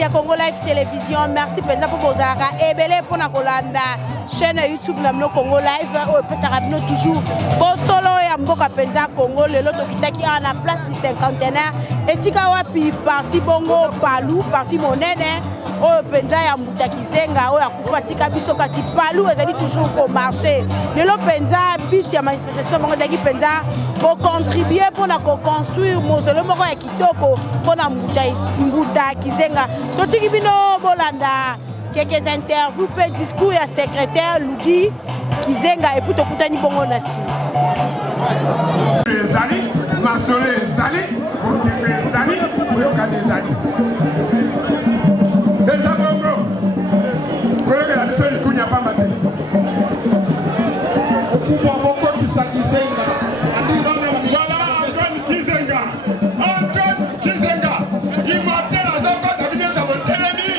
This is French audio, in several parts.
ya Congo Live Télévision. Merci penza pour vos arrêts. Et belé pour la chaîne YouTube na Congo Live. Oh, ça rabino toujours. Bon solo ya mboka penza Congo. Le loto kitaki à la place du cinquantenaire. Et si kawapi parti bongo palou, parti monene. Oh, penza ya mutakizenga. Oh, ya kufatika biso kasi palou. Ezali toujours pour marcher. Le loto penza bit ya manifestation bongo zaki penza pour contribuer pour na construire mausolée moko ya kitoko pour na mutakizenga. Totiki bino bolanda quelques interviews pe discours ya secrétaire Lugi Kizenga et puis tokutani bongo nasi. Les amis, Marcelé Zali, les amis, Moyoka les amis. Les abongos, collègue la mission du Kounia pas maté. Au pouvoir beaucoup qui s'agisait voilà Antoine Kizenga. Antoine Kizenga. Il m'a dit la zone quand tu as mon télémi.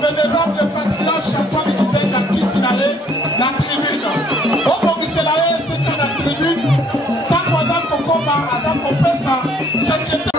Vénérable patriarche Antoine Kizenga Kitinale, la tribune. Au Bogiselae, c'était la tribune. Tant qu'on a Kokoma, Azam Popesa, secrétaire.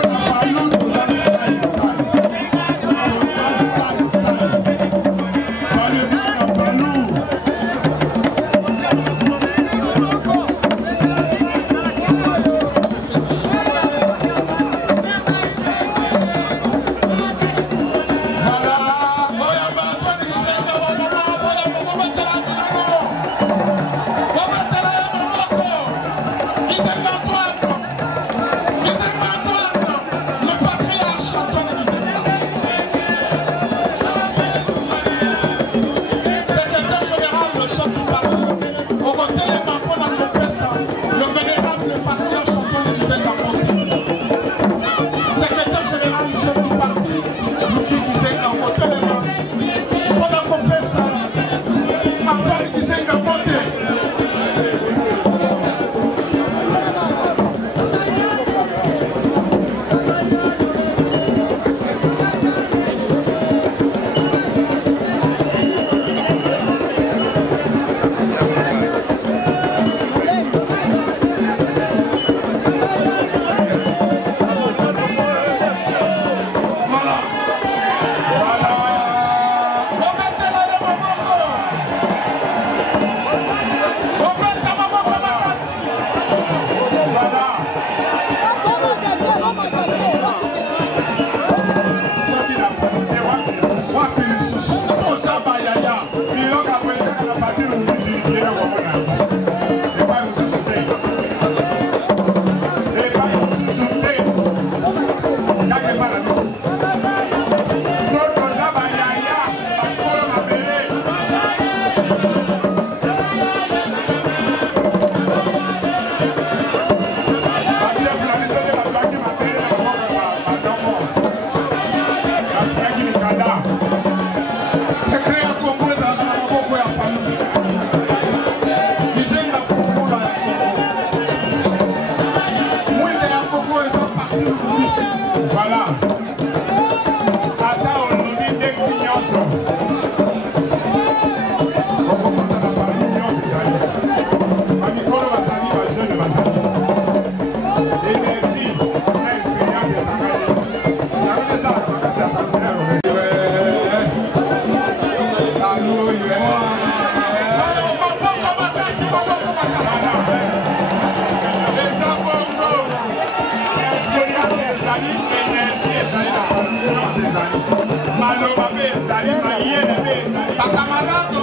Camarade,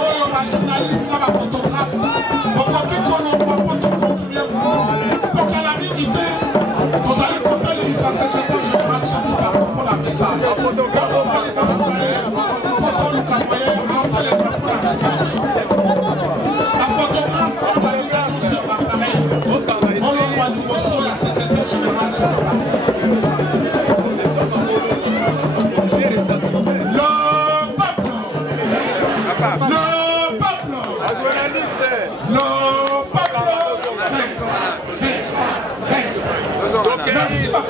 journaliste, photographe, pour qu'à la dignité, vous allez compter les secrétaire général pour la message. La photographe, on va lui donner sur l'appareil. On l'envoie du monsieur, la secrétaire générale. Merci ma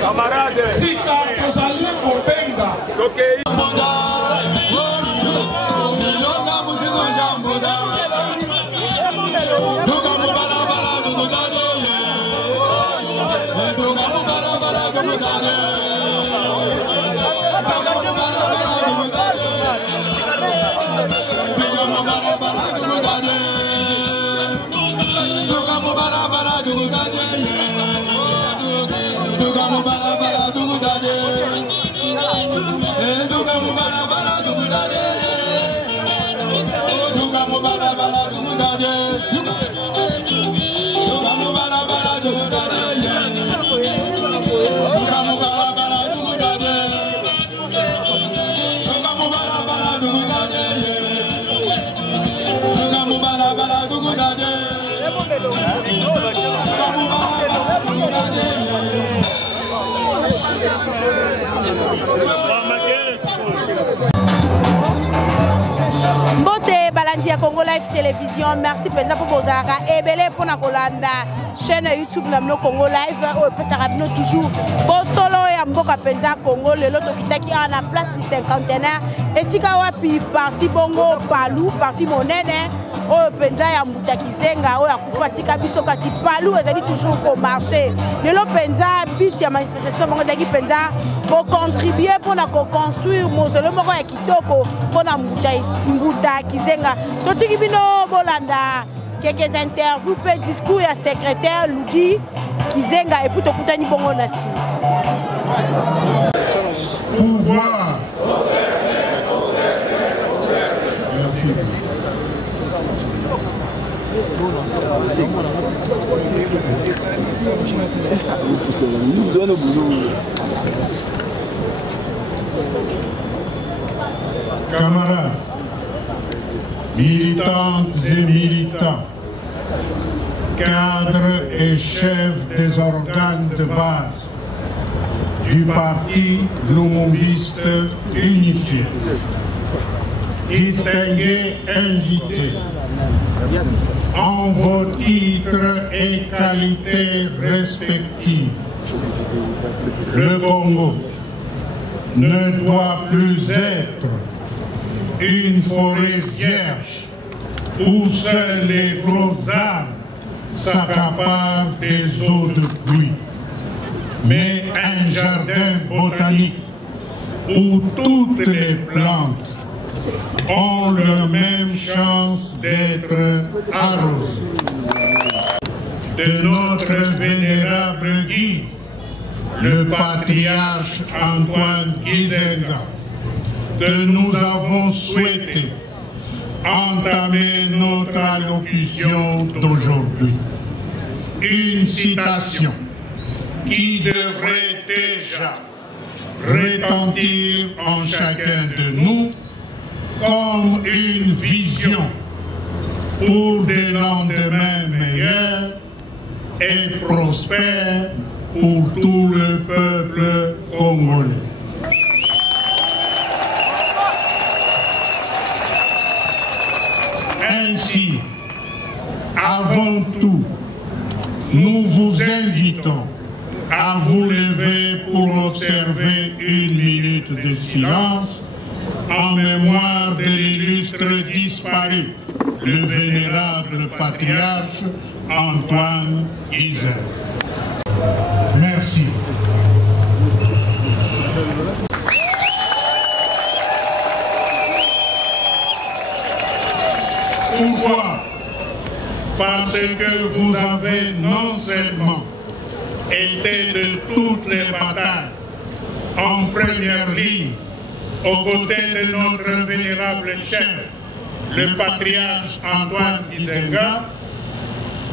camarade. Sika Kozali Obenga. Mbote balandi ya Congo Live Télévision, merci penza pour bozaka ebele pona kolanda chaîne YouTube na Congo Live o pesaka bino toujours bo solo ya mboka penza Congo lelo tokitaki na place du cinquantenaire esika wapi parti bongo palu parti monene o penza ya Mbuta Kizenga o ya kufatika biso kasi palu ezali toujours ko marcher lelo penza bit ya manifestation bongo ezaki penza ko contribuer pona ko construire mozelo moko ya kitoko pona Mbuta Kizenga totiki bino bolanda quelques interviews pe discours ya secrétaire Lugi Kizenga et puis tokutani bongo na si pouvoir. Camarades, militantes et militants, cadres et chefs des organes de base du parti lumumbiste unifié, distingués invités, en vos titres et qualités respectives, le Congo ne doit plus être une forêt vierge où seuls les gros arbres s'accaparent des eaux de pluie, mais un jardin botanique où toutes les plantes ont la même chance d'être arrosées. De notre vénérable guide, le patriarche Antoine Kizenga, que nous avons souhaité entamer notre allocution d'aujourd'hui. Une citation qui devrait déjà retentir en chacun de nous comme une vision pour des lendemains meilleurs et prospères pour tout le peuple congolais. Ainsi, avant tout, nous vous invitons à vous lever pour observer une minute de silence en mémoire de l'illustre disparu, le vénérable patriarche Antoine Kizenga. Merci. Pourquoi parce que vous avez non seulement été de toutes les batailles en première ligne aux côtés de notre vénérable chef, le patriarche Antoine Gizenga,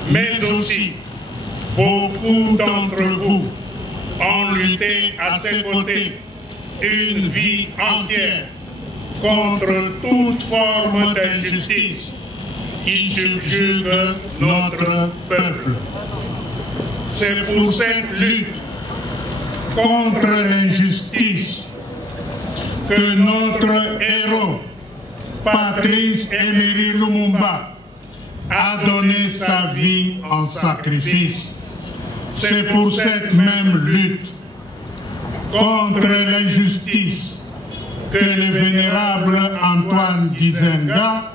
mais aussi beaucoup d'entre vous ont lutté à ses côtés une vie entière contre toute forme d'injustice qui subjugue notre peuple. C'est pour cette lutte contre l'injustice que notre héros, Patrice Emery Lumumba, a donné sa vie en sacrifice. C'est pour cette même lutte contre l'injustice que le vénérable Antoine Gizenga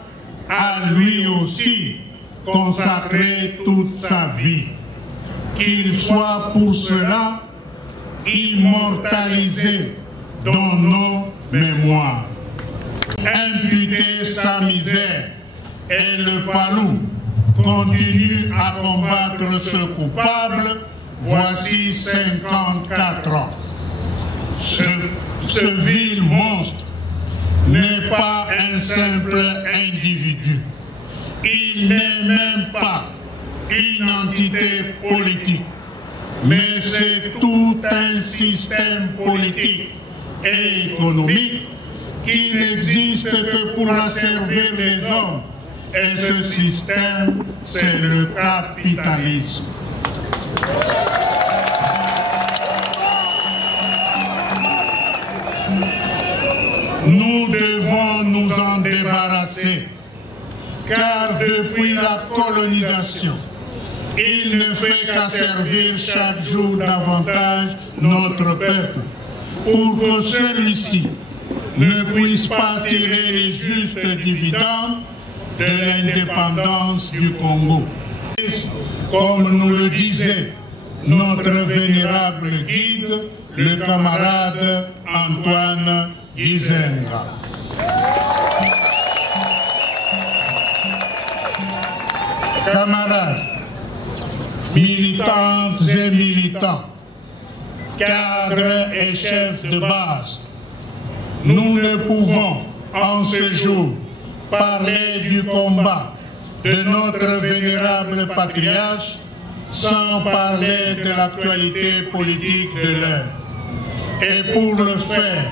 a lui aussi consacré toute sa vie. Qu'il soit pour cela immortalisé dans nos mémoires. Imputer sa misère et le palou continue à combattre ce coupable voici 54 ans. Ce vil monstre n'est pas un simple individu. Il n'est même pas une entité politique, mais c'est tout un système politique et économique qui n'existe que pour asservir les hommes. Et ce système, c'est le capitalisme. Nous devons nous en débarrasser, car depuis la colonisation, il ne fait qu'asservir chaque jour davantage notre peuple, pour que celui-ci ne puisse pas tirer les justes dividendes de l'indépendance du Congo. Comme nous le disait notre vénérable guide, le camarade Antoine Gizenga. Camarades, militantes et militants, cadres et chefs de base, nous ne pouvons en ce jour parler du combat de notre vénérable patriarche sans parler de l'actualité politique de l'heure. Et pour le faire,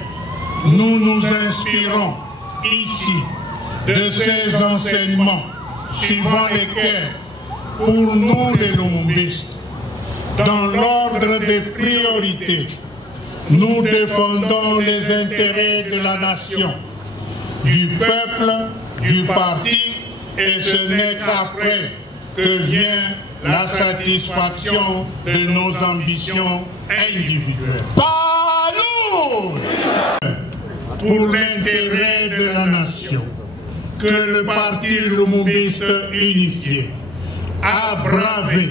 nous nous inspirons ici de ces enseignements suivant lesquels, pour nous les lumumbistes, dans l'ordre des priorités, nous défendons les intérêts de la nation, du peuple, du parti, et ce n'est qu'après que vient la satisfaction de nos ambitions individuelles. Parlons pour l'intérêt de la nation que le parti lumumbiste unifié a bravé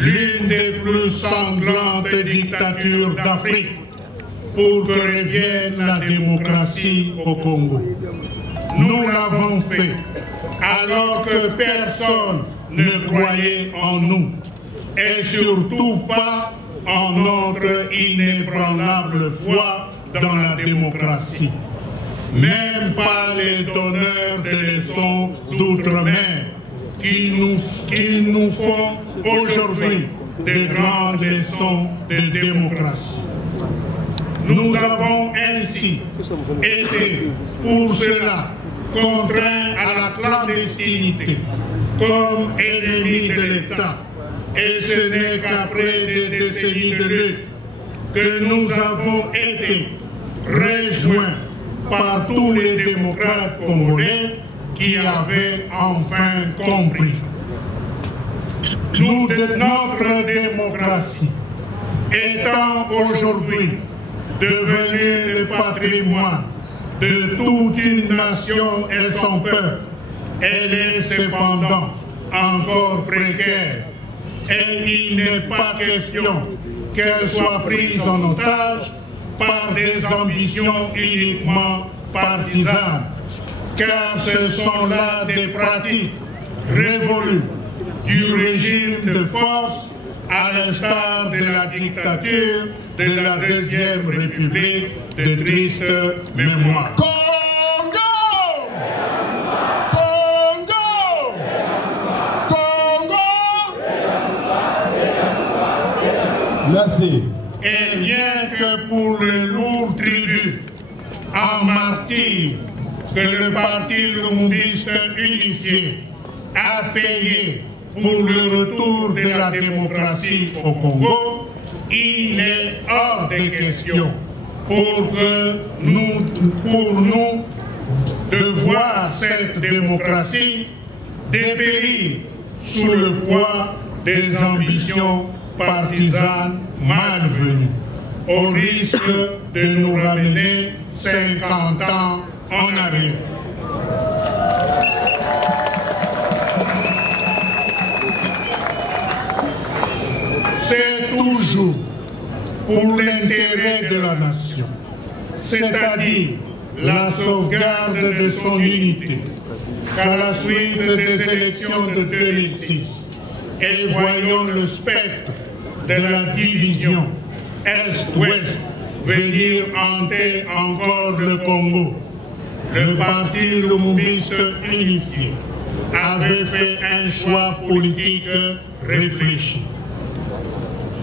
l'une des plus sanglantes dictatures d'Afrique pour que revienne la démocratie au Congo. Nous l'avons fait alors que personne ne croyait en nous et surtout pas en notre inébranlable foi dans la démocratie. Même pas les donneurs de leçons d'outre-mer qui nous font aujourd'hui de grandes leçons de démocratie. Nous avons ainsi été pour cela contraints à la clandestinité comme ennemis de l'État. Et ce n'est qu'après des décennies de lutte que nous avons été rejoints par tous les démocrates congolais qui avaient enfin compris. Notre démocratie étant aujourd'hui devenue le patrimoine de toute une nation et son peuple, elle est cependant encore précaire et il n'est pas question qu'elle soit prise en otage par des ambitions uniquement partisanes, car ce sont là des pratiques révolues du régime de force, à l'instar de la dictature de la Deuxième République de triste mémoire. Merci. Et rien que pour le lourd tribut en martyr que le parti lumumbiste unifié a payé pour le retour de la démocratie au Congo, il est hors de question pour nous de voir cette démocratie dépérir sous le poids des ambitions partisanes malvenues, au risque de nous ramener 50 ans en arrière. C'est toujours pour l'intérêt de la nation, c'est-à-dire la sauvegarde de son unité, qu'à la suite des élections de 2006, et voyons le spectre de la division Est-Ouest venir hanter encore le Congo, le parti lumumbiste unifié avait fait un choix politique réfléchi.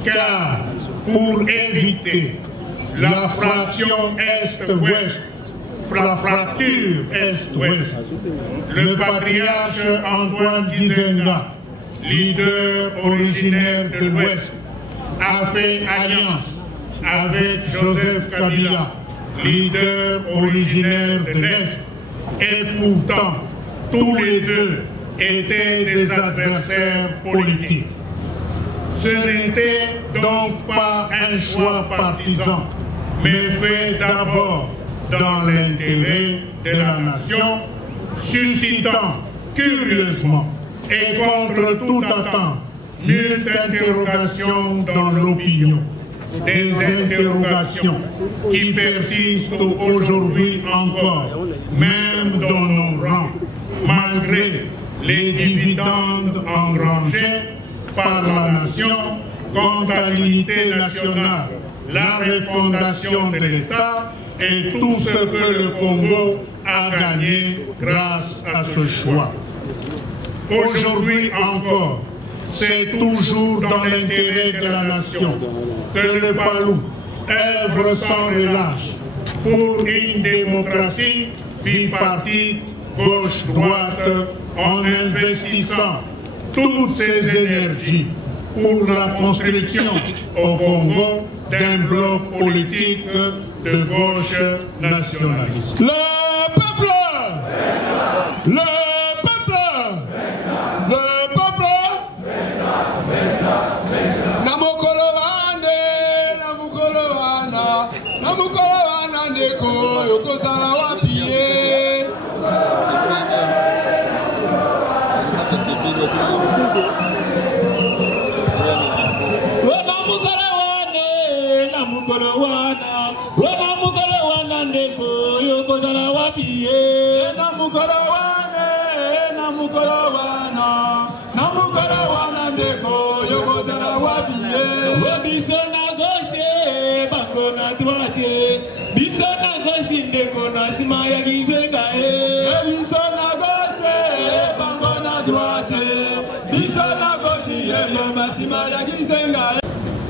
Car pour éviter la fraction Est-Ouest, la fracture Est-Ouest, le patriarche Antoine Gizenga, leader originaire de l'Ouest, a fait alliance avec Joseph Kabila, leader originaire de l'Est, et pourtant tous les deux étaient des adversaires politiques. Ce n'était donc pas un choix partisan, mais fait d'abord dans l'intérêt de la nation, suscitant curieusement et contre toute attente nulle interrogation dans l'opinion. Des interrogations qui persistent aujourd'hui encore, même dans nos rangs, malgré les dividendes engrangés par la nation quant à l'unité nationale, la refondation de l'État et tout ce que le Congo a gagné grâce à ce choix. Aujourd'hui encore, c'est toujours dans l'intérêt de la nation que le Palou œuvre sans relâche pour une démocratie bipartite gauche-droite en investissant toutes ses énergies pour la construction au Congo d'un bloc politique de gauche nationaliste. Le peuple! Le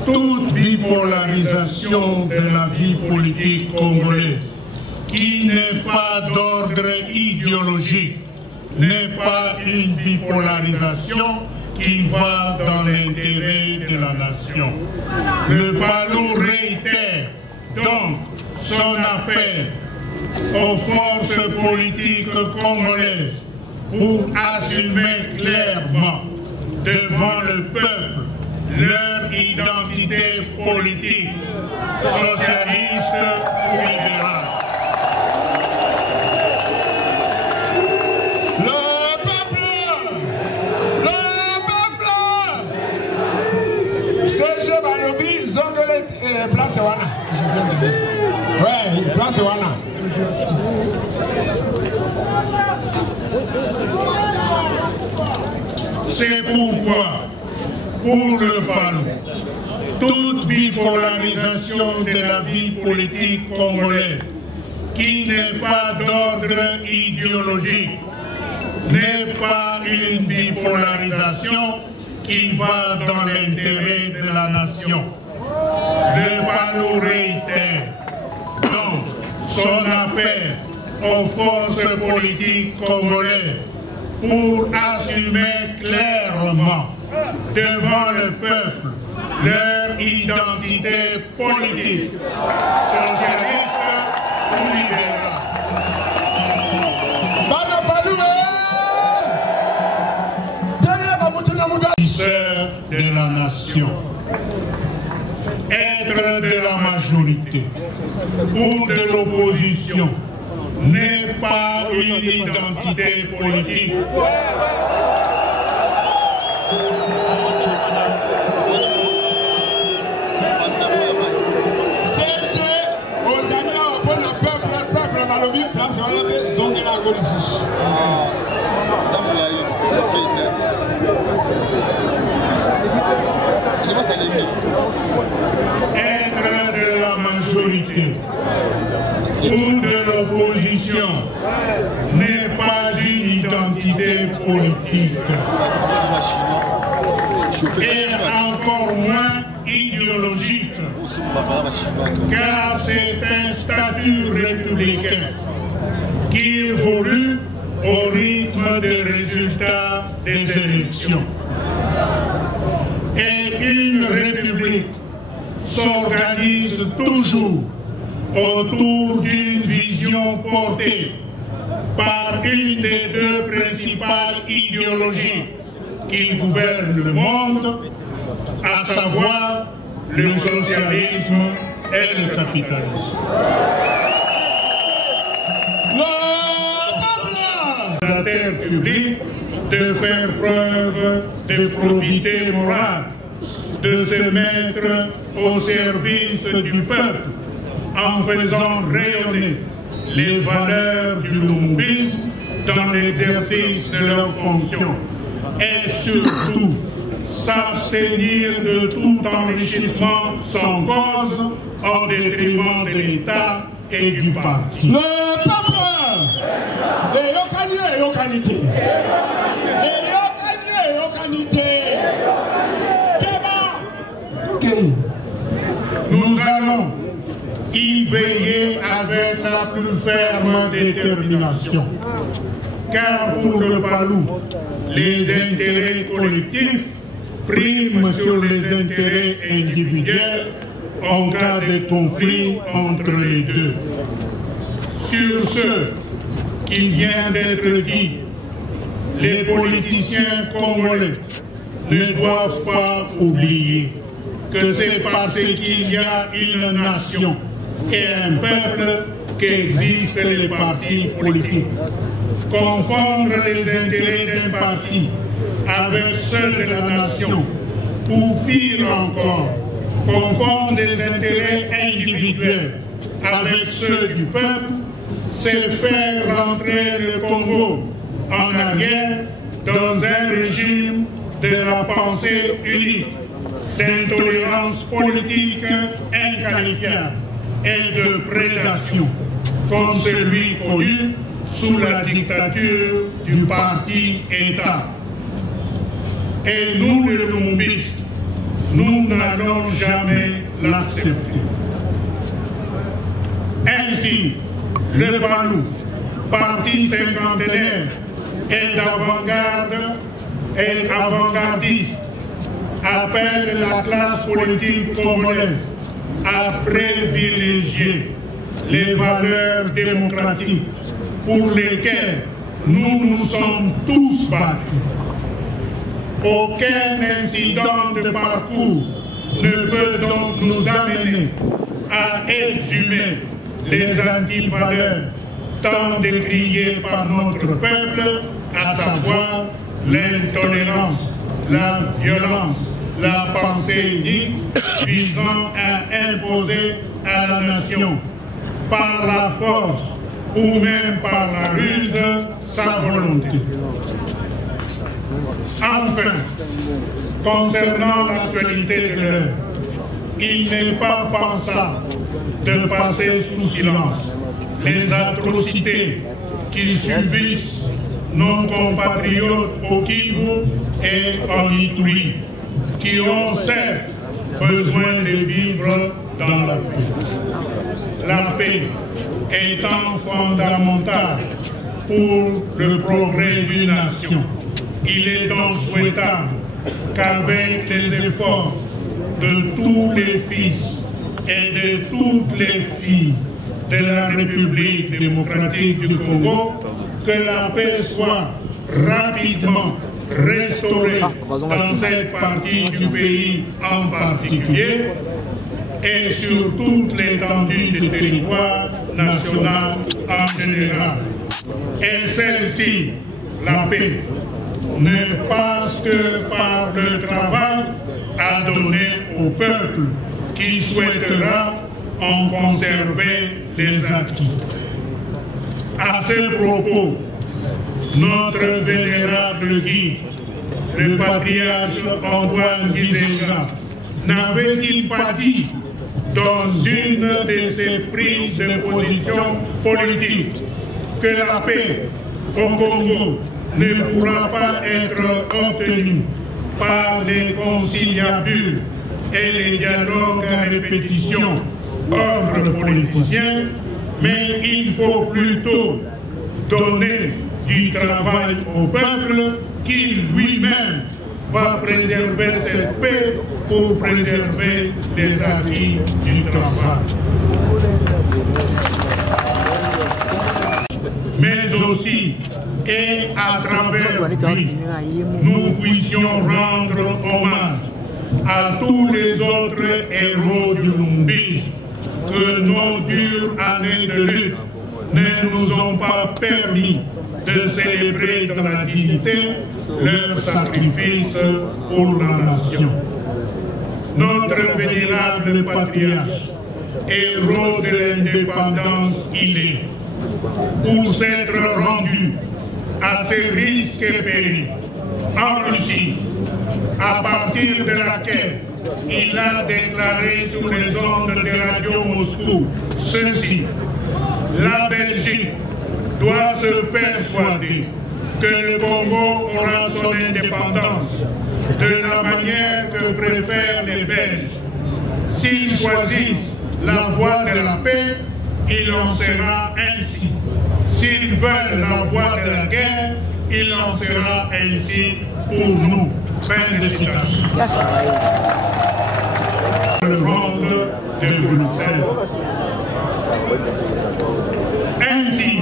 Toute bipolarisation de la vie politique congolaise, qui n'est pas d'ordre idéologique, n'est pas une bipolarisation qui va dans l'intérêt de la nation. Le Palou réitère donc son appel aux forces politiques congolaises pour assumer clairement devant le peuple leur identité politique, socialiste ou libérale. CG Balobi, Zongele, place Wana. Ouais, place Wana. C'est pourquoi, pour le Palou, toute bipolarisation de la vie politique congolaise, qui n'est pas d'ordre idéologique, n'est pas une bipolarisation qui va dans l'intérêt de la nation. Le Palou réitère donc son appel aux forces politiques congolaises pour assumer clairement devant le peuple leur identité politique, socialiste ou libérale. De la nation, être de la majorité ou de l'opposition n'est pas une identité politique. Être de la majorité ou de l'opposition n'est pas une identité politique et encore moins idéologique, car c'est un statut républicain qui évolue au rythme des résultats des élections. Et une république s'organise toujours autour d'une vision portée par une des deux principales idéologies qui gouvernent le monde, à savoir le socialisme et le capitalisme. La terre publique de faire preuve de probité morale, de se mettre au service du peuple en faisant rayonner les valeurs du lumumbisme dans l'exercice de leurs fonctions et surtout s'abstenir de tout enrichissement sans cause au détriment de l'État et du parti. Le peuple nous allons y veiller avec la plus ferme détermination, car pour le Palou, les intérêts collectifs priment sur les intérêts individuels en cas de conflit entre les deux. Sur ce qui vient d'être dit, les politiciens congolais ne doivent pas oublier que c'est parce qu'il y a une nation et un peuple qu'existent les partis politiques. Confondre les intérêts d'un parti avec ceux de la nation, ou pire encore, confondre les intérêts individuels avec ceux du peuple, c'est faire rentrer le Congo en arrière dans un régime de la pensée unique, d'intolérance politique inqualifiable et de prédation, comme celui connu sous la dictature du parti-État. Et nous, les lumumbistes, nous n'allons jamais l'accepter. Ainsi, le Palou, parti cinquantenaire et d'avant-garde et avant-gardiste, appelle la classe politique congolaise à privilégier les valeurs démocratiques pour lesquelles nous nous sommes tous battus. Aucun incident de parcours ne peut donc nous amener à exhumer les antivaleurs tant décriées par notre peuple, à savoir l'intolérance, la violence, la pensée unique visant à imposer à la nation par la force ou même par la ruse sa volonté. Enfin, concernant l'actualité de l'heure, il n'est pas pensable de passer sous silence les atrocités qui subissent nos compatriotes au Kivu et en Ituri, qui ont certes besoin de vivre dans la paix. La paix étant fondamentale pour le progrès d'une nation, il est donc souhaitable qu'avec les efforts de tous les fils et de toutes les filles de la République démocratique du Congo, que la paix soit rapidement restaurée dans cette partie du pays en particulier et sur toute l'étendue du territoire national en général. Et celle-ci, la paix, ne passe que par le travail à donner au peuple qui souhaitera en conserver les acquis. À ce propos, notre vénérable guide, le patriarche Antoine Gizenga, n'avait-il pas dit dans une de ses prises de position politique que la paix au Congo ne pourra pas être obtenue par les conciliabules et les dialogues à répétition entre politiciens, mais il faut plutôt donner du travail au peuple qui lui-même va préserver cette paix pour préserver les acquis du travail. Mais aussi, et à travers lui, nous puissions rendre hommage à tous les autres héros du Lumbi que nos dures années de lutte ne nous ont pas permis de célébrer dans la dignité leur sacrifice pour la nation. Notre vénérable patriarche, héros de l'indépendance, il est, pour s'être rendu à ces risques et périls en Russie, à partir de laquelle il a déclaré sur les ondes de Radio Moscou ceci: la Belgique doit se persuader que le Congo aura son indépendance de la manière que préfèrent les Belges. S'ils choisissent la voie de la paix, il en sera ainsi. S'ils veulent la voie de la guerre, il en sera ainsi pour nous. Fin de citation. Le monde de Bruxelles. Ainsi,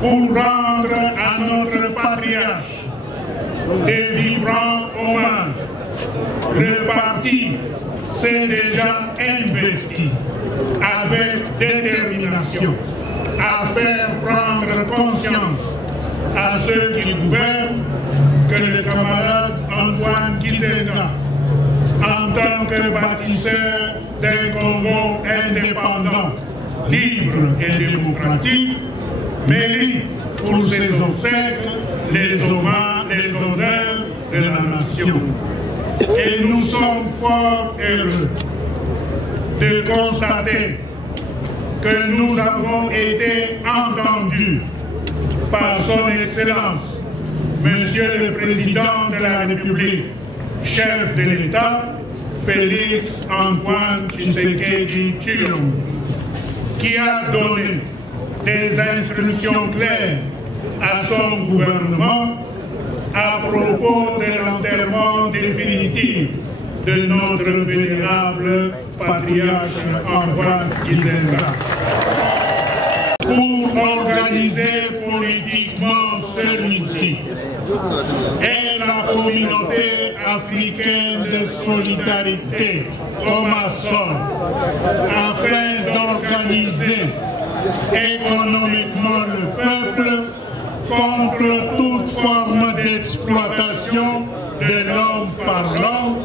pour rendre à notre patriarche des vibrants hommages, le parti s'est déjà investi avec détermination à faire prendre conscience à ceux qui gouvernent que le camarade Antoine Gizenga, en tant que bâtisseur d'un Congo indépendant, libre et démocratique, mérite pour ses obsèques les honneurs de la nation. Et nous sommes fort heureux de constater que nous avons été entendus par son Excellence, Monsieur le Président de la République, chef de l'État, Félix Antoine Tshisekedi Tshilombo, qui a donné des instructions claires à son gouvernement à propos de l'enterrement définitif de notre vénérable patriarche Antoine Gizenga. Pour organiser politiquement celui-ci et la communauté africaine de solidarité Omasson, afin d'organiser économiquement le peuple contre toute forme d'exploitation de l'homme par l'homme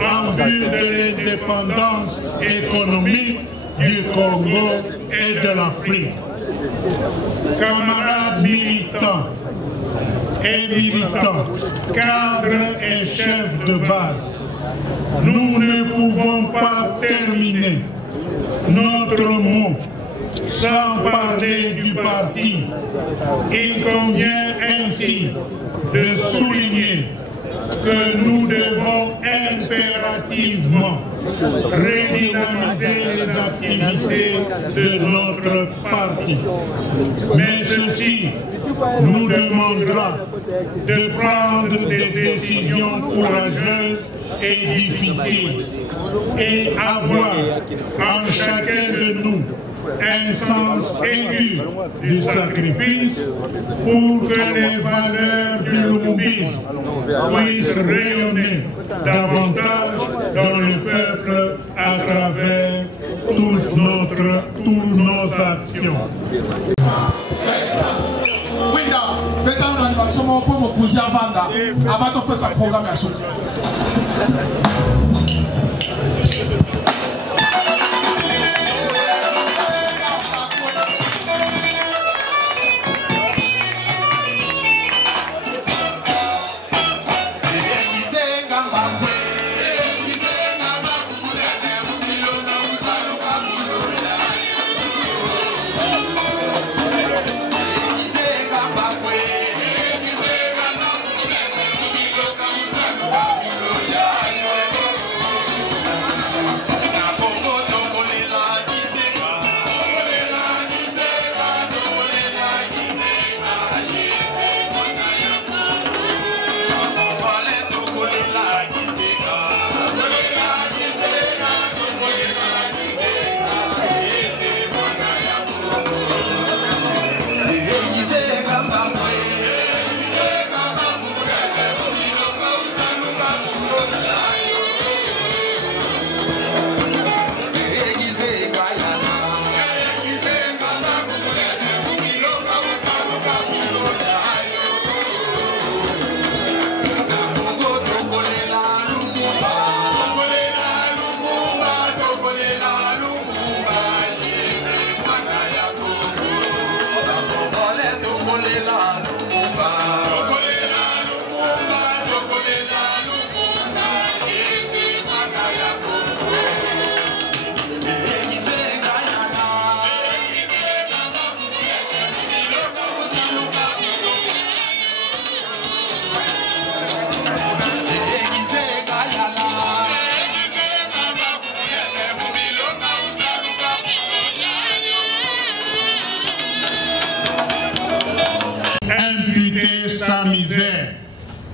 en vue de l'indépendance économique du Congo et de l'Afrique. Camarades militants, et militants, cadres et chefs de base, nous ne pouvons pas terminer notre mot sans parler du parti. Il convient ainsi de souligner que nous devons impérativement redynamiser les activités de notre parti. Mais ceci nous demandera de prendre des décisions courageuses et difficiles et avoir en chacun de nous un sens aigu du sacrifice pour que les valeurs du lumumbisme puissent rayonner davantage dans le peuple à travers toutes nos actions.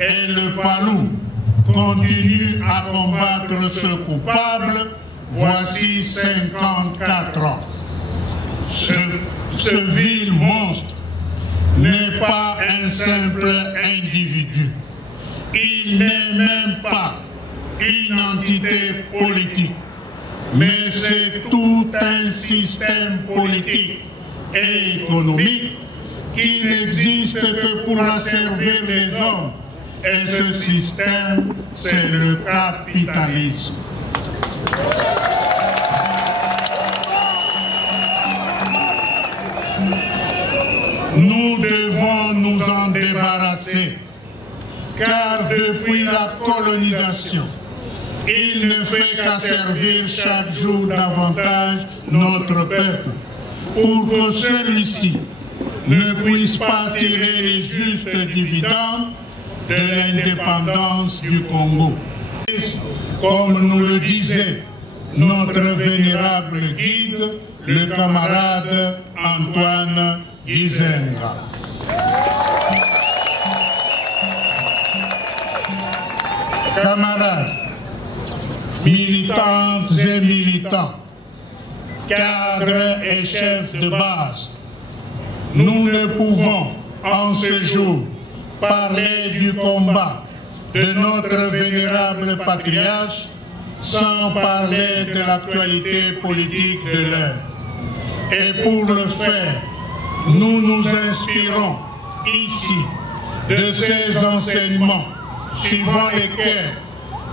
Et le Palou continue à combattre ce coupable voici 54 ans. Ce vil monstre n'est pas un simple individu. Il n'est même pas une entité politique, mais c'est tout un système politique et économique qui n'existe que pour asservir les hommes. Et ce système, c'est le capitalisme. Nous devons nous en débarrasser, car depuis la colonisation, il ne fait qu'à servir chaque jour davantage notre peuple, pour que celui-ci ne puisse pas tirer les justes dividendes de l'indépendance du Congo. Comme nous le disait notre vénérable guide, le camarade Antoine Gizenga. Camarades, militantes et militants, cadres et chefs de base, nous ne pouvons en ce jour parler du combat de notre vénérable patriarche sans parler de l'actualité politique de l'heure. Et pour le faire, nous nous inspirons ici de ces enseignements suivant lesquels,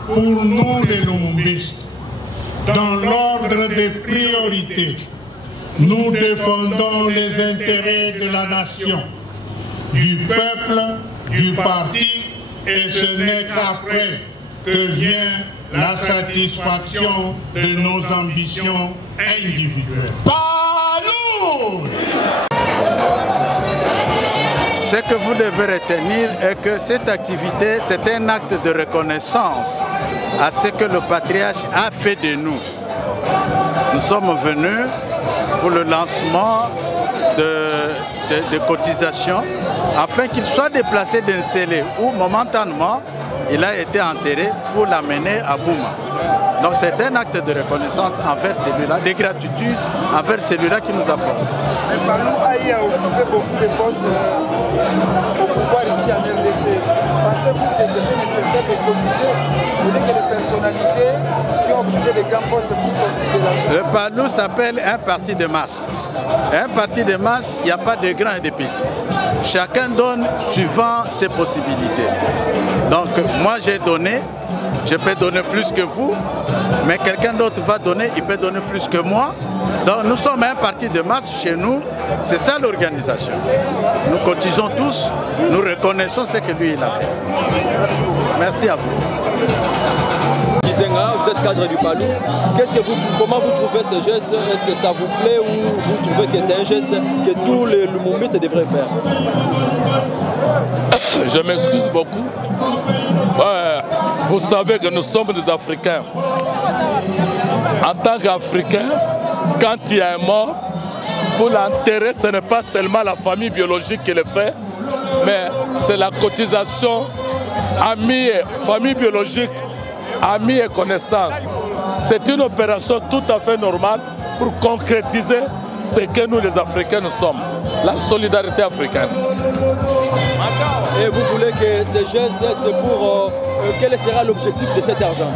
pour nous les lumumbistes, dans l'ordre des priorités, nous défendons les intérêts de la nation, du peuple, du parti et ce n'est qu'après que vient la satisfaction de nos ambitions individuelles. Palou! Ce que vous devez retenir est que cette activité, c'est un acte de reconnaissance à ce que le patriarche a fait de nous. Nous sommes venus pour le lancement de cotisations afin qu'il soit déplacé d'Nsélé où momentanément il a été enterré pour l'amener à Bouma. Donc c'est un acte de reconnaissance envers celui-là, de gratitude envers celui-là qui nous a formés. Mais Palou a occupé beaucoup de postes au pouvoir ici en RDC. Pensez-vous que c'était nécessaire de cotiser pour que les personnalités qui ont occupé des grands postes puissent sortir de l'argent? Le Palou s'appelle un parti de masse. Un parti de masse, il n'y a pas de grands et de petits. Chacun donne suivant ses possibilités. Donc moi j'ai donné, je peux donner plus que vous, mais quelqu'un d'autre va donner, il peut donner plus que moi. Donc nous sommes un parti de masse chez nous, c'est ça l'organisation. Nous cotisons tous, nous reconnaissons ce que lui il a fait. Merci à vous. Kizenga, vous êtes cadre du Palou. Comment vous trouvez ce geste? Est-ce que ça vous plaît ou vous trouvez que c'est un geste que tous les Lumumbis devraient faire? Je m'excuse beaucoup. Vous savez que nous sommes des Africains. En tant qu'Africains, quand il y a un mort, pour l'enterrer, ce n'est pas seulement la famille biologique qui le fait, mais c'est la cotisation, amis, famille biologique, amis et connaissances. C'est une opération tout à fait normale pour concrétiser ce que nous les Africains nous sommes, la solidarité africaine. Et vous voulez que ce geste, c'est pour... quel sera l'objectif de cet argent?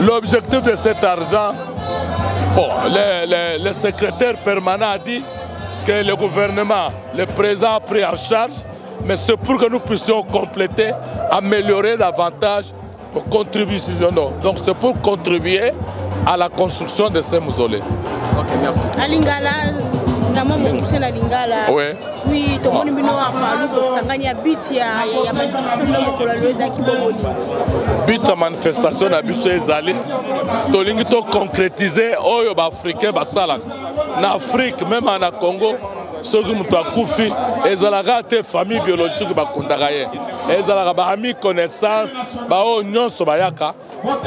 L'objectif de cet argent, bon, le secrétaire permanent a dit que le gouvernement, le président a pris en charge, mais c'est pour que nous puissions compléter, améliorer davantage nos contributions. Donc c'est pour contribuer à la construction de ces mausolées. Ok, merci. À Lingala, à Lingala. Oui. Oui, tout le monde a parlé de ça. Il y a manifestation but de manifestation na biso ezali tolingi to concrétiser oyo ba africain basala na Afrique même en Congo soki mutu akufi ezalaka te famille biologique bakundaka ye ezalaka ba ami connaissance ba oyo nyonso bayaka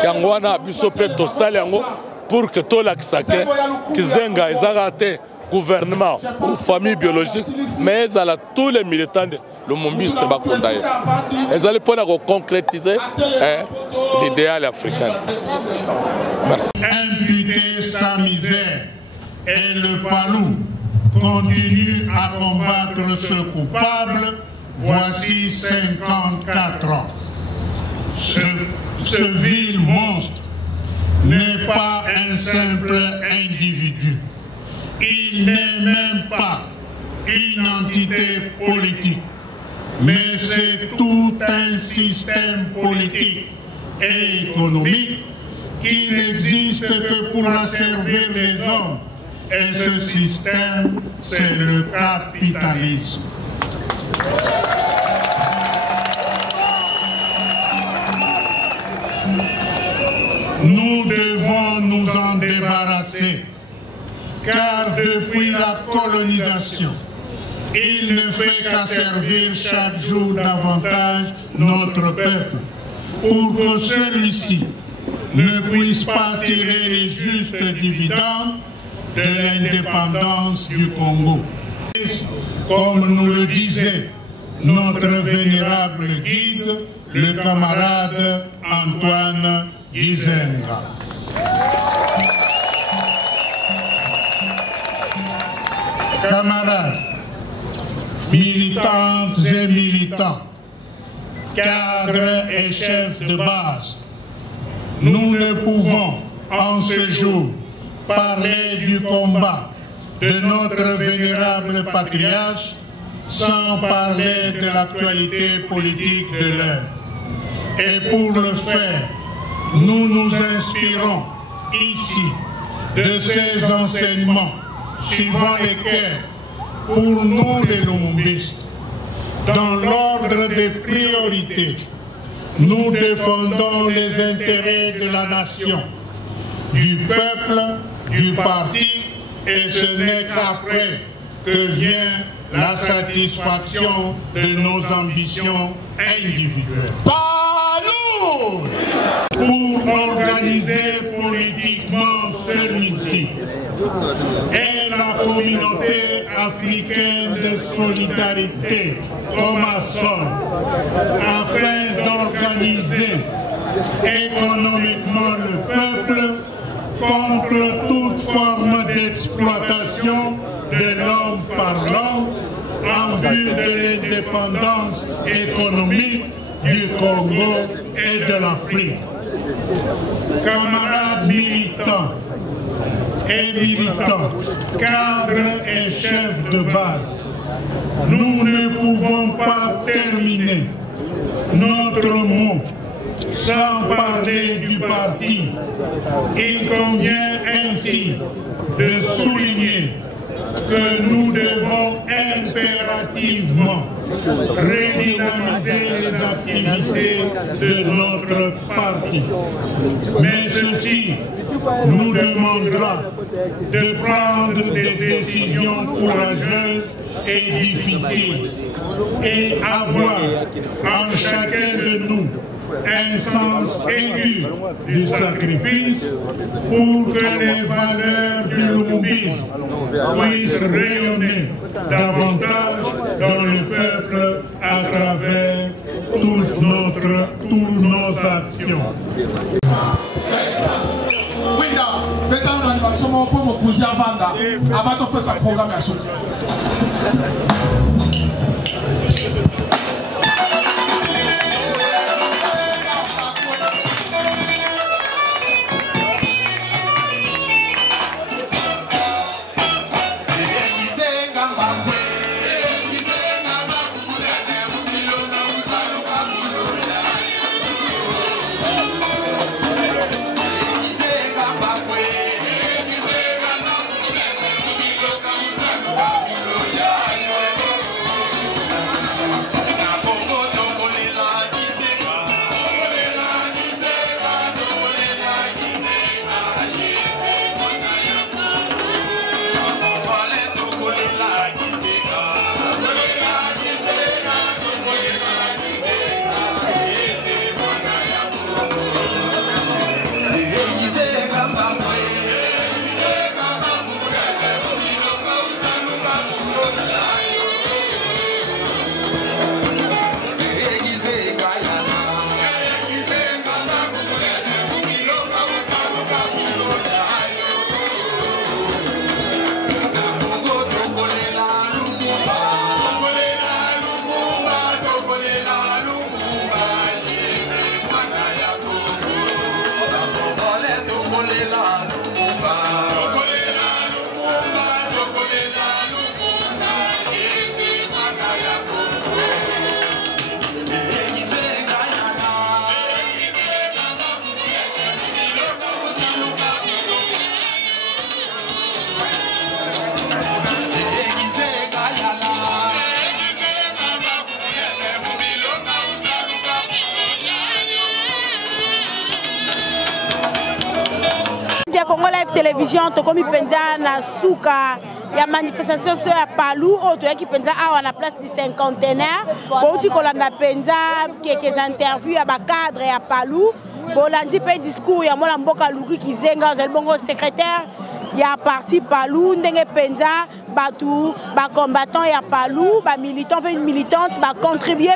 yango wana biso pe tosali yango pour que tolakisa ke Kizenga ezalaka te gouvernement ou famille biologique, mais ils ont tous les militants de Lumumbiste Bakondaye. Ils allaient pour concrétiser l'idéal africain. Merci. Imputer sa misère et le Palou continue à combattre ce coupable. Voici 54 ans. Ce vil monstre n'est pas un simple individu. Il n'est même pas une entité politique, mais c'est tout un système politique et économique qui n'existe que pour asservir les hommes. Et ce système, c'est le capitalisme. Nous devons nous en débarrasser. Car depuis la colonisation, il ne fait qu'à servir chaque jour davantage notre peuple pour que celui-ci ne puisse pas tirer les justes dividendes de l'indépendance du Congo. Comme nous le disait notre vénérable guide, le camarade Antoine Kizenga. Camarades, militantes et militants, cadres et chefs de base, nous ne pouvons en ce jour parler du combat de notre vénérable patriarche sans parler de l'actualité politique de l'heure. Et pour le faire, nous nous inspirons ici de ces enseignements suivant lesquels, pour nous les Lumumbistes, dans l'ordre des priorités, nous défendons les intérêts de la nation, du peuple, du parti, et ce n'est qu'après que vient la satisfaction de nos ambitions individuelles. Palou! Pour organiser politiquement celui-ci et la communauté africaine de solidarité, COMASOL, afin d'organiser économiquement le peuple contre toute forme d'exploitation de l'homme par l'homme en vue de l'indépendance économique du Congo et de l'Afrique. Camarades militants et militants, cadres et chefs de base, nous ne pouvons pas terminer notre mot sans parler du parti. Il convient ainsi de souligner que nous devons impérativement redynamiser les activités de notre parti. Mais ceci nous demandera de prendre des décisions courageuses et difficiles et avoir en chacun de nous un sens aigu du sacrifice pour que les valeurs du lumumbisme puissent rayonner davantage dans le peuple à travers toutes nos actions. Congo Live Télévision tokomi penza na suka ya manifestation ya Palou auto qui penza awa na place du cinquantenaire bouti kolanda penza quelques interviews ya ba cadre ya Palou bolandi pe discours ya mola mboka Luki Kizenga zelbongo secrétaire ya parti Palou ndenge penza batu ba combattant ya Palou ba militant pe une militante ba contribuer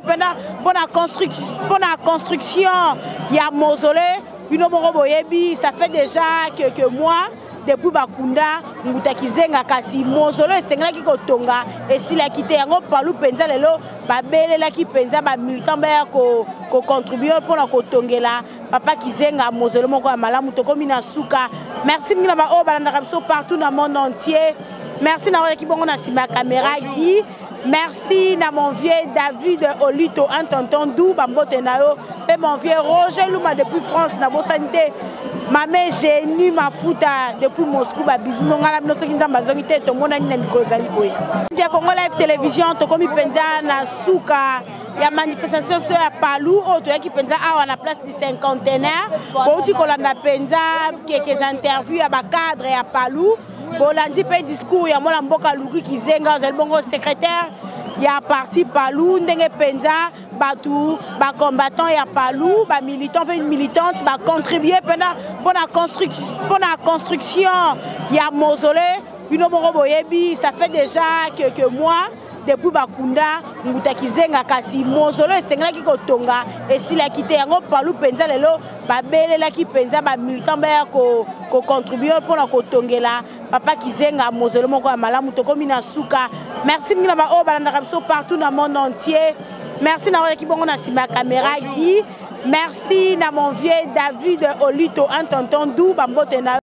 pour la construction ya mausolée. Ça fait déjà quelques mois depuis Bakunda Nguta Kizenga kasi mausolée sengla ki kotonga et si la quitté yango Palou penza lelo ba belela ki penza ba militant ba ko contribuer pour la kotongela papa Kizenga mausolée moko malamu tokomi na suka. Merci ngina ba o balanda biso partout dans le monde entier. Merci na ki bongo na sima caméra Guy. Merci à mon vieux David Olito, un tonton Dou, Bambote Nao, et mon vieux Roger Luma depuis France, na bo santé. Mame génie mafuta depuis Moscou ba bisou ngala bino soki nzamba zongi te to mona ni na mikolo zali koy. Ndia Congo Live Télévision to komi penza na suka ya manifestation ya Palu auto ya ki penza awa na place du cinquantenaire bo uti kolanda penza quelques interviews ya ba cadre ya Palu bo landi pe discours ya mola mboka Luki Kizenga zali bongo secrétaire ya parti Palu ndenge penza batu ba combattant ya Palu ba militant pe une militante ba contribuer pour la construction ya mausolée bino moko boyebi ça fait déjà quelques mois depuis Bakunda Nguta Kizenga kasi mausolée sengela ki kotonga esila kite yango Palu penza lelo ba belela ki penza ba militant ba ko contribuer pour la kotongela Papa Kizenga mausolée moko ya malamu to komi na suka. Merci ngina ba o balanda biso partout dans le monde entier. Merci na ki bongo na sima caméra Guy. Merci na mon vieux David Olito un tonton dou bambote na